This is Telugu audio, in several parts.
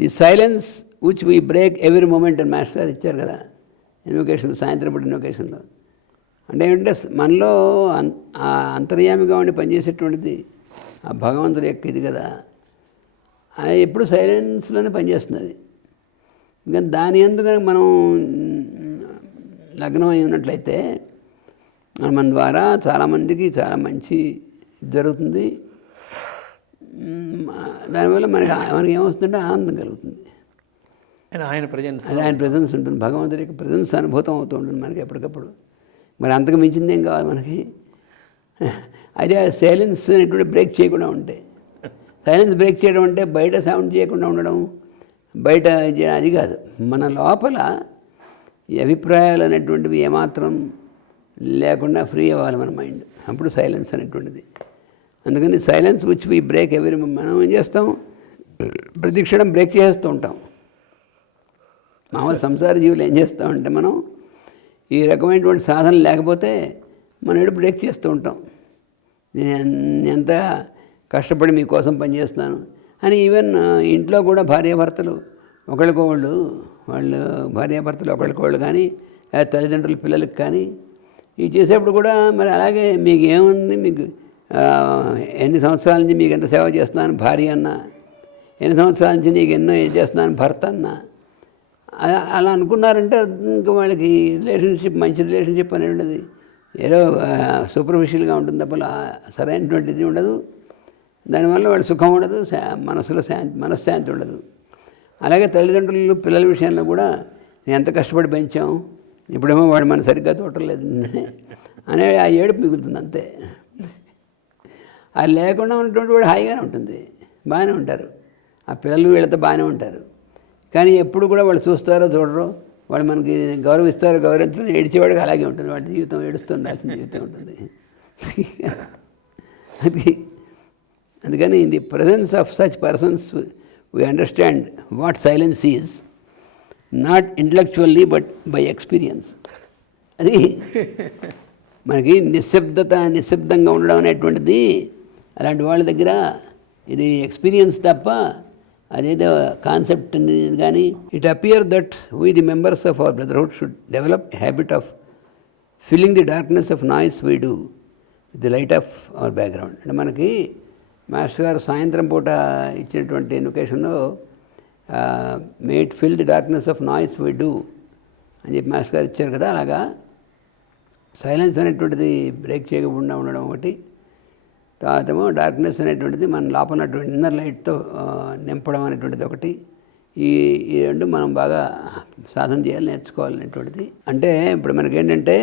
The silence which we break every moment అని మాస్టర్ గారు ఇచ్చారు కదా ఇన్వొకేషన్, సాయంత్రం పూట ఇన్వొకేషన్లో. అంటే ఏంటంటే మనలో అంతర్యామిగా ఉండి పనిచేసేటువంటిది ఆ భగవంతుడి యొక్క ఇది కదా, అది ఎప్పుడు సైలెన్స్లోనే పనిచేస్తుంది. అది ఇంకా దాని ఎందుకు మనం లగ్నం అయి ఉన్నట్లయితే మన ద్వారా చాలామందికి చాలా మంచి జరుగుతుంది. దానివల్ల మనకి ఏమొస్తుందంటే ఆనందం కలుగుతుంది. ఆయన ప్రెజెన్స్, అది ఆయన ప్రెజెన్స్ ఉంటుంది, భగవంతుడి యొక్క ప్రెజెన్స్ అనుభూతం అవుతూ ఉంటుంది మనకి ఎప్పటికప్పుడు. మరి అంతకు మించింది ఏం కావాలి మనకి? అదే సైలెన్స్ అనేటువంటి బ్రేక్ చేయకుండా ఉంటే, సైలెన్స్ బ్రేక్ చేయడం అంటే బయట సౌండ్ చేయకుండా ఉండడం, బయట అది కాదు. మన లోపల ఈ అభిప్రాయాలు అనేటువంటివి ఏమాత్రం లేకుండా ఫ్రీ అవ్వాలి మన మైండ్, అప్పుడు సైలెన్స్ అనేటువంటిది. అందుకని సైలెన్స్ విచ్ వీ బ్రేక్ ఎవరి, మనం ఏం చేస్తాం, ప్రతిక్షణం బ్రేక్ చేస్తూ ఉంటాం. మామూలు సంసార జీవులు ఏం చేస్తామంటే మనం ఈ రకమైనటువంటి సాధన లేకపోతే మనం ఏడు బ్రేక్ చేస్తూ ఉంటాం. నేను ఎంత కష్టపడి మీకోసం పనిచేస్తున్నాను అని. ఈవెన్ ఇంట్లో కూడా భార్యాభర్తలు ఒకళ్ళకోళ్ళు, వాళ్ళు భార్యాభర్తలు ఒకళ్ళకోళ్ళు కానీ, తల్లిదండ్రుల పిల్లలకి కానీ ఇవి చేసేప్పుడు కూడా మరి అలాగే మీకు ఏముంది, మీకు ఎన్ని సంవత్సరాల నుంచి మీకు ఎంత సేవ చేస్తున్నాను భార్య అన్న, ఎన్ని సంవత్సరాల నుంచి నీకు ఎన్నో ఏం చేస్తున్నాను భర్త అన్న, అలా అనుకున్నారంటే ఇంకా వాళ్ళకి రిలేషన్షిప్, మంచి రిలేషన్షిప్ అనేది ఏదో సూపర్ఫిషియల్గా ఉంటుంది తప్ప సరైనటువంటిది ఉండదు. దానివల్ల వాళ్ళు సుఖం ఉండదు, మనసులో మనశ్శాంతి ఉండదు. అలాగే తల్లిదండ్రులు పిల్లల విషయంలో కూడా ఎంత కష్టపడి పెంచాం, ఇప్పుడేమో వాడు మన సరిగ్గా చూడలేదు అనే ఆ ఏడుపు మిగులుతుంది అంతే. అది లేకుండా ఉన్నటువంటి వాడు హాయిగానే ఉంటుంది, బాగానే ఉంటారు. ఆ పిల్లలు వీళ్ళతో బాగానే ఉంటారు. కానీ ఎప్పుడు కూడా వాళ్ళు చూస్తారో చూడరో, వాళ్ళు మనకి గౌరవిస్తారో గౌరవించారో, ఏడిచేవాడికి అలాగే ఉంటుంది. వాడి జీవితం ఏడుస్తూ ఉండాల్సిన జీవితం ఉంటుంది. అందుకని in the presence of such persons we understand what silence is, not intellectually but by experience. అది మనకి నిశ్శబ్దంగా ఉండడం అనేటువంటిది అలాంటి వాళ్ళ దగ్గర ఇది ఎక్స్పీరియన్స్ తప్ప అదేదో కాన్సెప్ట్ అనేది కానీ. It appear that we the members of our brotherhood should develop habit of filling the darkness of noise we do with the light of our background. అంటే మనకి మాస్టర్ గారు సాయంత్రం పూట ఇచ్చినటువంటి ఎడ్యుకేషన్లో mate fill the darkness of noise we do అని చెప్పి మాస్టర్ గారు ఇచ్చారు కదా. అలాగా సైలెన్స్ అనేటువంటిది బ్రేక్ చేయకుండా ఉండడం ఒకటి, తర్వాతేమో డార్క్నెస్ అనేటువంటిది మన లోపల ఉన్నటువంటి ఇన్నర్ లైట్తో నింపడం అనేటువంటిది ఒకటి. ఈ రెండు మనం బాగా సాధన చేయాలి, నేర్చుకోవాలనేటువంటిది. అంటే ఇప్పుడు మనకేంటంటే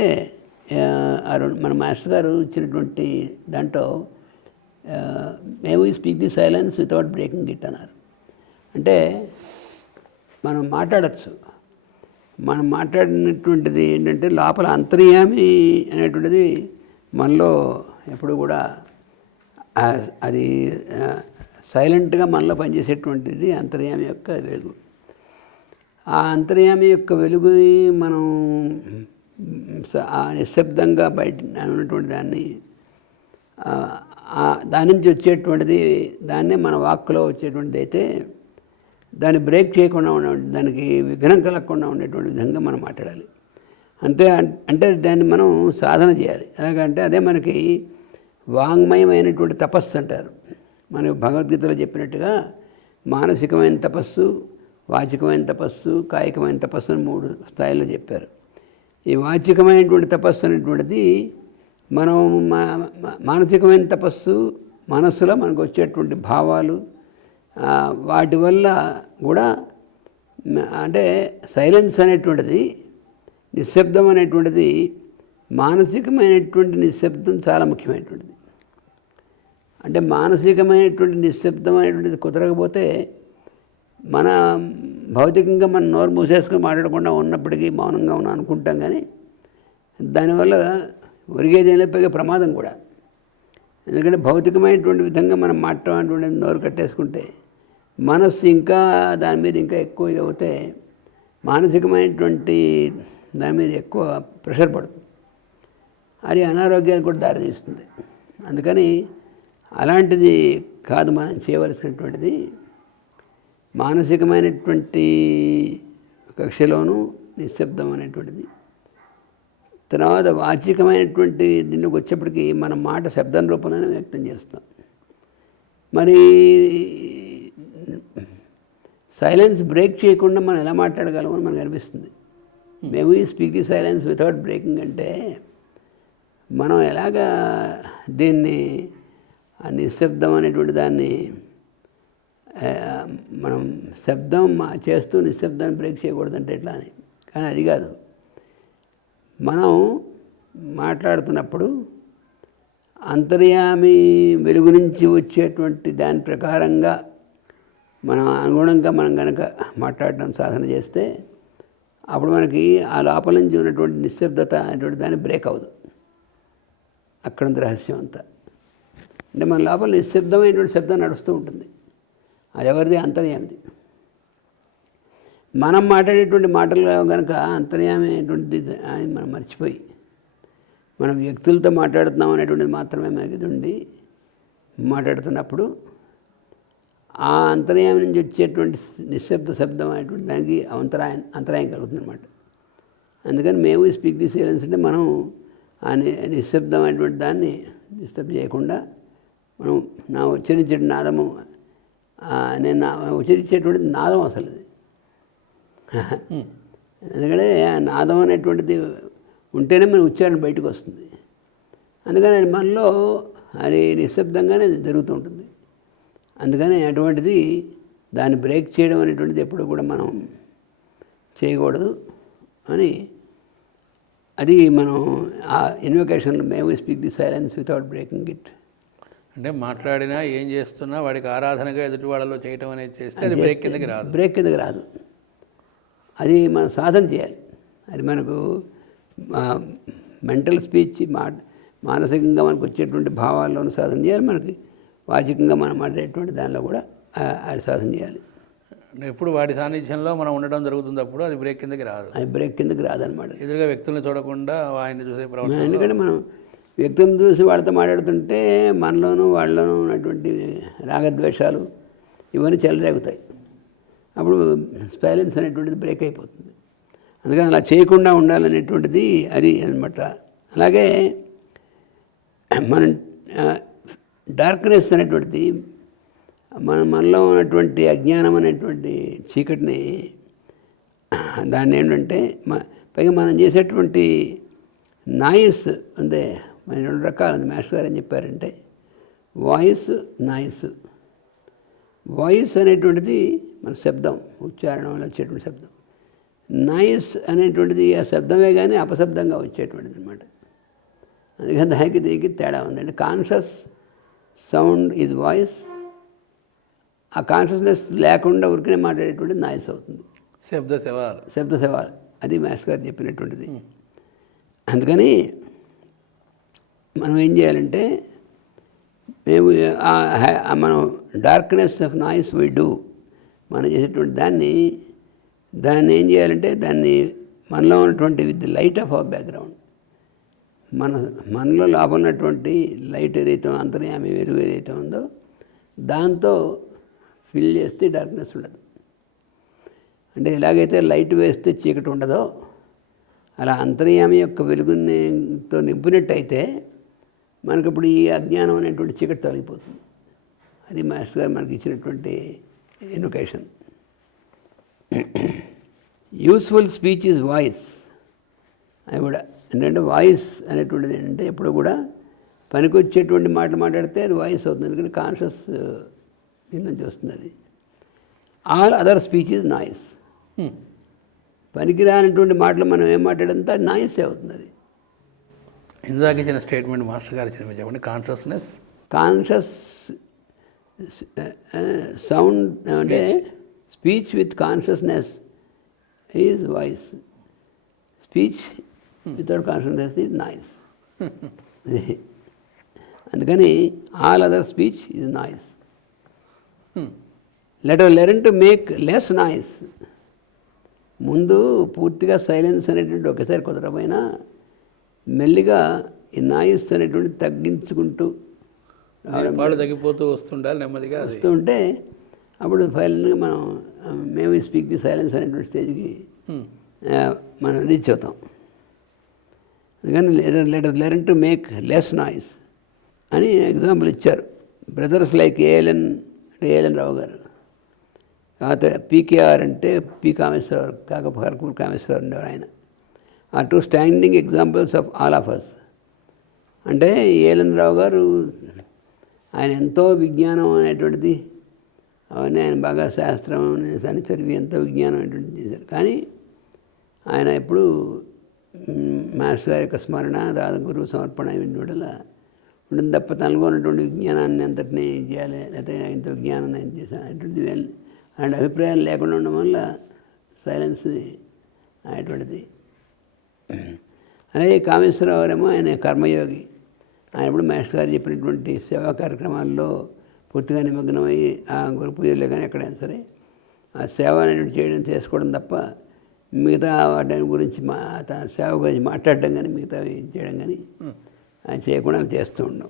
మన మాస్టర్ గారు ఇచ్చినటువంటి దాంట్లో మేము speak the silence without breaking it అన్నారు. అంటే మనం మాట్లాడచ్చు, మనం మాట్లాడినటువంటిది ఏంటంటే లోపల అంతర్యామి అనేటువంటిది మనలో ఎప్పుడు కూడా అది సైలెంట్గా మనలో పనిచేసేటువంటిది అంతర్యామి యొక్క వెలుగు. ఆ అంతర్యామి యొక్క వెలుగుని మనం నిశ్శబ్దంగా బయట ఉన్నటువంటి దాని నుంచి వచ్చేటువంటిది, దాన్నే మన వాక్కులో వచ్చేటువంటిది అయితే దాన్ని బ్రేక్ చేయకుండా దానికి విఘ్నం కలగకుండా ఉండేటువంటి విధంగా మనం మాట్లాడాలి. అంటే దాన్ని మనం సాధన చేయాలి. ఎలాగంటే అదే మనకి వాంగ్మయమైనటువంటి తపస్సు అంటారు. మనకు భగవద్గీతలో చెప్పినట్టుగా మానసికమైన తపస్సు, వాచికమైన తపస్సు, కాయికమైన తపస్సు అని 3 స్థాయిల్లో చెప్పారు. ఈ వాచికమైనటువంటి తపస్సు అనేటువంటిది మనం మానసికమైన తపస్సు, మనస్సులో మనకు వచ్చేటువంటి భావాలు, వాటి వల్ల కూడా అంటే సైలెన్స్ అనేటువంటిది, నిశ్శబ్దం అనేటువంటిది, మానసికమైనటువంటి నిశ్శబ్దం చాలా ముఖ్యమైనటువంటిది. అంటే మానసికమైనటువంటి నిశ్శబ్దమైనటువంటిది కుదరకపోతే మన భౌతికంగా మనం నోరు మూసేసుకుని మాట్లాడకుండా ఉన్నప్పటికీ మౌనంగా ఉన్నాం అనుకుంటాం, కానీ దానివల్ల ఒరిగేది లేకపోయే ప్రమాదం కూడా. ఎందుకంటే భౌతికమైనటువంటి విధంగా మనం మాట్లాడేటువంటి నోరు కట్టేసుకుంటే మనస్సు ఇంకా దాని మీద ఇంకా ఎక్కువ ఇది అవుతే మానసికమైనటువంటి దాని మీద ఎక్కువ ప్రెషర్ పడుతుంది, అది అనారోగ్యానికి కూడా దారితీస్తుంది. అందుకని అలాంటిది కాదు మనం చేయవలసినటువంటిది. మానసికమైనటువంటి కక్షలోనూ నిశ్శబ్దం అనేటువంటిది, తర్వాత వాచికమైనటువంటి దీనికి వచ్చేప్పటికీ మనం మాట శబ్దం రూపంలోనే వ్యక్తం చేస్తాం. మరి సైలెన్స్ బ్రేక్ చేయకుండా మనం ఎలా మాట్లాడగలమని మనకు అనిపిస్తుంది. మేము he speak the silence without breaking అంటే మనం ఎలాగా దీన్ని ఆ నిశ్శబ్దం అనేటువంటి దాన్ని మనం శబ్దం చేస్తూ నిశ్శబ్దాన్ని బ్రేక్ చేయకూడదంటే ఎట్లా అని. కానీ అది కాదు, మనం మాట్లాడుతున్నప్పుడు అంతర్యామి వెలుగు నుంచి వచ్చేటువంటి దాని ప్రకారంగా మనం అనుగుణంగా మనం కనుక మాట్లాడటం సాధన చేస్తే అప్పుడు మనకి ఆ లోపల నుంచి ఉన్నటువంటి నిశ్శబ్దత అనేటువంటి దాన్ని బ్రేక్ అవ్వదు. అక్కడ ఉంది రహస్యం అంతా. అంటే మన లోపల నిశ్శబ్దమైనటువంటి శబ్దం నడుస్తూ ఉంటుంది, అది ఎవరిది? అంతర్యామిది. మనం మాట్లాడేటువంటి మాటలు కనుక అంతర్యామి అనేటువంటిది మనం మర్చిపోయి మనం వ్యక్తులతో మాట్లాడుతున్నాం అనేటువంటిది మాత్రమే మనకి ఉండి మాట్లాడుతున్నప్పుడు ఆ అంతర్యామి నుంచి వచ్చేటువంటి నిశ్శబ్ద శబ్దం అనేటువంటి దానికి అంతరాయం కలుగుతుంది అన్నమాట. అందుకని మేము స్పీక్ ది సైలెన్స్ అంటే మనం ఆ నిశ్శబ్దం అనేటువంటి దాన్ని డిస్టర్బ్ చేయకుండా మనం నా ఉచ్చరించే నాదము, నేను ఉచ్చరించేటువంటిది నాదం అసలు అది. ఎందుకంటే ఆ నాదం అనేటువంటిది ఉంటేనే మన ఉచ్చారణ బయటకు వస్తుంది. అందుకని మనలో అది నిశ్శబ్దంగానే జరుగుతూ ఉంటుంది. అందుకని అటువంటిది దాన్ని బ్రేక్ చేయడం అనేటువంటిది ఎప్పుడు కూడా మనం చేయకూడదు అని అది మనం ఆ ఇన్వొకేషన్లో may we speak the silence without breaking it. అంటే మాట్లాడినా ఏం చేస్తున్నా వాడికి ఆరాధనగా ఎదుటి వాళ్ళలో చేయటం అనేది చేస్తే అది బ్రేక్ కిందకి రాదు. బ్రేక్ కిందకి రాదు. అది మనం సాధన చేయాలి. అది మనకు మెంటల్ స్పీచ్ మానసికంగా మనకు వచ్చేటువంటి భావాల్లోనూ సాధన చేయాలి, మనకి వాచికంగా మనం మాట్లాడేటువంటి దానిలో కూడా అది సాధన చేయాలి. ఎప్పుడు వాడి సాన్నిధ్యంలో మనం ఉండడం జరుగుతుంది, అప్పుడు అది బ్రేక్ కిందకి రాదు. అది బ్రేక్ కిందకి రాదనమాట. ఎదురుగా వ్యక్తుల్ని చూడకుండా ఆయన్ని చూసే ప్రవర్తన. ఎందుకంటే మనం వ్యక్తులను చూసి వాళ్ళతో మాట్లాడుతుంటే మనలోనూ వాళ్ళలోనూ ఉన్నటువంటి రాగద్వేషాలు ఇవన్నీ చెలరేగుతాయి. అప్పుడు సైలెన్స్ అనేటువంటిది బ్రేక్ అయిపోతుంది. అందుకని అలా చేయకుండా ఉండాలనేటువంటిది అది అనమాట. అలాగే మనం డార్క్నెస్ అనేటువంటిది మనలో ఉన్నటువంటి అజ్ఞానం అనేటువంటి చీకటిని దాన్ని ఏంటంటే పైగా మనం చేసేటువంటి నాయిస్ అంటే మన 2 రకాలు. మాస్టర్ గారు ఏం చెప్పారంటే వాయిస్, నాయిస్. వాయిస్ అనేటువంటిది మన శబ్దం, ఉచ్చారణలో వచ్చేటువంటి శబ్దం. నాయిస్ అనేటువంటిది ఆ శబ్దమే కానీ అపశబ్దంగా వచ్చేటువంటిది అనమాట. అందుకని దానికి దీనికి తేడా ఉందండి. Conscious sound is voice. ఆ కాన్షియస్నెస్ లేకుండా ఉరికినే మాట్లాడేటువంటిది నాయిస్ అవుతుంది, శబ్ద శవాలు. అది మాస్టర్ గారు చెప్పినటువంటిది. అందుకని మనం ఏం చేయాలంటే మనం darkness of noise we do మనం చేసేటువంటి దాన్ని ఏం చేయాలంటే దాన్ని మనలో ఉన్నటువంటి with the light of our background, మనలో లోపల ఉన్నటువంటి లైట్ ఏదైతే అంతర్యామి వెలుగు ఏదైతే ఉందో దాంతో ఫిల్ చేస్తే డార్క్నెస్ ఉండదు. అంటే ఎలాగైతే లైట్ వేస్తే చీకటి ఉండదో అలా అంతర్యామి యొక్క వెలుగుతో నింపినట్టయితే మనకి ఇప్పుడు ఈ అజ్ఞానం అనేటువంటి చీకటి తొలగిపోతుంది. అది మాస్టర్ గారు మనకి ఇచ్చినటువంటి education. Useful speech is voice. అది కూడా ఏంటంటే వాయిస్ అనేటువంటిది ఏంటంటే ఎప్పుడు కూడా పనికొచ్చేటువంటి మాటలు మాట్లాడితే అది వాయిస్ అవుతుంది. ఎందుకంటే కాన్షియస్ దీని నుంచి వస్తుంది. అది all other speech is noise. పనికిరానటువంటి మాటలు మనం ఏం మాట్లాడంతా నాయిస్ అవుతుంది. అది ఇందాక ఇచ్చిన స్టేట్మెంట్ మాస్టర్ గారు ఇచ్చిన చెప్పండి. కాన్షియస్నెస్ కాన్షియస్ సౌండ్ అంటే speech with consciousness is voice, speech without consciousness is noise. అందుకని all other speech is noise. Let us learn to make less noise. ముందు పూర్తిగా సైలెన్స్ అనేటువంటి ఒకేసారి కుదరపోయినా మెల్లిగా ఈ నాయిస్ అనేటువంటి తగ్గించుకుంటూ వాళ్ళు తగ్గిపోతూ వస్తుండాలి నెమ్మదిగా. వస్తూ ఉంటే అప్పుడు ఫైనల్గా మనం మేము స్పీక్ ది సైలెన్స్ అనేటువంటి స్టేజ్కి మనం రీచ్ అవుతాం. అందుకని let us learn to make less noise అని ఎగ్జాంపుల్ ఇచ్చారు. బ్రదర్స్ లైక్ ఏఎల్ఎన్ అంటే ఏఎల్ఎన్ రావు గారు, తర్వాత పీకేఆర్ అంటే పి కామేశ్వరరావు, కర్పూర్ కామేశ్వరరావు ఉండేవారు ఆయన. Outstanding examples of all of us. అంటే ఏఎల్ఎన్ రావు గారు ఆయన ఎంతో విజ్ఞానం అనేటువంటిది అవన్నీ ఆయన బాగా శాస్త్రం అని చదివి ఎంతో విజ్ఞానం అనేటువంటిది చేశారు. కానీ ఆయన ఎప్పుడు మాస్టర్ గారి యొక్క స్మరణ, దాదా గురువు సమర్పణ ఇవన్నీ వల్ల ఉంటుంది తప్ప తనలో ఉన్నటువంటి విజ్ఞానాన్ని అంతటినీ చేయాలి, లేకపోతే ఇంత విజ్ఞానాన్ని ఆయన చేశాను అనేటువంటిది అలాంటి అభిప్రాయాలు లేకుండా ఉండడం వల్ల సైలెన్స్ అనేటువంటిది. అలాగే కామేశ్వరరావు గారేమో ఆయన కర్మయోగి. ఆయన ఇప్పుడు మాస్టర్ గారు చెప్పినటువంటి సేవా కార్యక్రమాల్లో పూర్తిగా నిమగ్నమై ఆ గురు పూజలు కానీ ఎక్కడైనా సరే ఆ సేవ అనేటువంటి చేయడం చేసుకోవడం తప్ప మిగతా వాటి గురించి తన సేవ గురించి మాట్లాడడం కానీ మిగతా చేయడం కానీ ఆయన చేయకుండా చేస్తూ ఉన్నాం.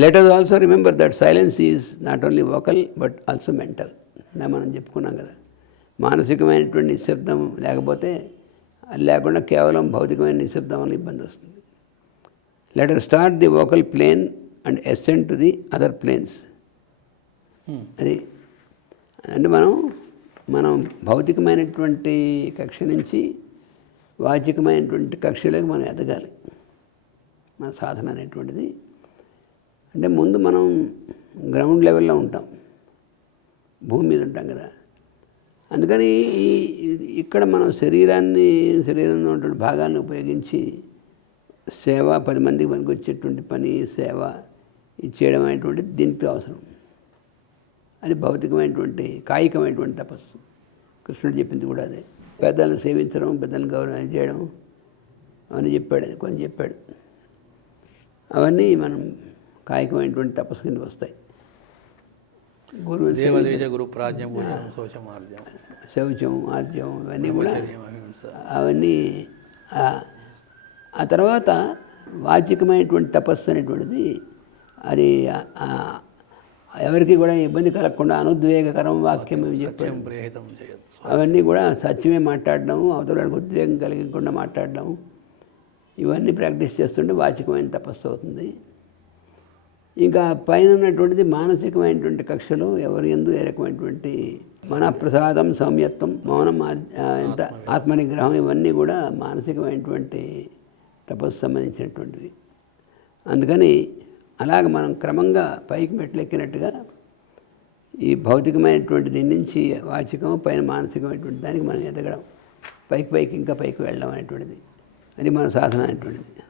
Let us also remember that silence is not only vocal but also mental. మనం చెప్పుకున్నాం కదా, మానసికమైనటువంటి నిశ్శబ్దం లేకపోతే అది లేకుండా కేవలం భౌతికమైన నిశ్శబ్దం వల్ల ఇబ్బంది వస్తుంది. Let us start the vocal plane and ascend to the other planes. అది అంటే మనం భౌతికమైనటువంటి కక్ష నుంచి వాచికమైనటువంటి కక్షలోకి మనం ఎదగాలి. మన సాధన అనేటువంటిది అంటే ముందు మనం గ్రౌండ్ లెవెల్లో ఉంటాం, భూమి మీద ఉంటాం కదా. అందుకని ఇక్కడ మనం శరీరంలో ఉన్నటువంటి భాగాన్ని ఉపయోగించి సేవ, 10 మందికి మనకు వచ్చేటువంటి పని సేవ చేయడం అనేటువంటిది దీనికి అవసరం. అది భౌతికమైనటువంటి కాయికమైనటువంటి తపస్సు. కృష్ణుడు చెప్పింది కూడా అదే. పెద్దలను సేవించడం, పెద్దలను గౌరవం చేయడం అవన్నీ కొన్ని చెప్పాడు. అవన్నీ మనం కాయికమైనటువంటి తపస్సు కింద వస్తాయి. గురువు శౌచం, ఆర్జం ఇవన్నీ కూడా అవన్నీ. ఆ తర్వాత వాచికమైనటువంటి తపస్సు అనేటువంటిది అది ఎవరికి కూడా ఇబ్బంది కలగకుండా అనుద్వేగకరం వాక్యం చెప్పాడు. అవన్నీ కూడా సత్యమే మాట్లాడడం, అవతలకు ఉద్వేగం కలిగకుండా మాట్లాడడం, ఇవన్నీ ప్రాక్టీస్ చేస్తుంటే వాచికమైన తపస్సు అవుతుంది. ఇంకా పైన ఉన్నటువంటిది మానసికమైనటువంటి కక్షలు ఎవరి యందు ఏ రకమైనటువంటి మనఃప్రసాదం, సౌమ్యత్వం, మౌనం, ఎంత ఆత్మనిగ్రహం ఇవన్నీ కూడా మానసికమైనటువంటి తపస్సు సంబంధించినటువంటిది. అందుకని అలాగ మనం క్రమంగా పైకి మెట్లెక్కినట్టుగా ఈ భౌతికమైనటువంటి దీని నుంచి వాచికం, పైన మానసికమైనటువంటి దానికి మనం ఎదగడం, పైకి ఇంకా పైకి వెళ్ళడం అనేటువంటిది అది మన సాధన అనేటువంటిది.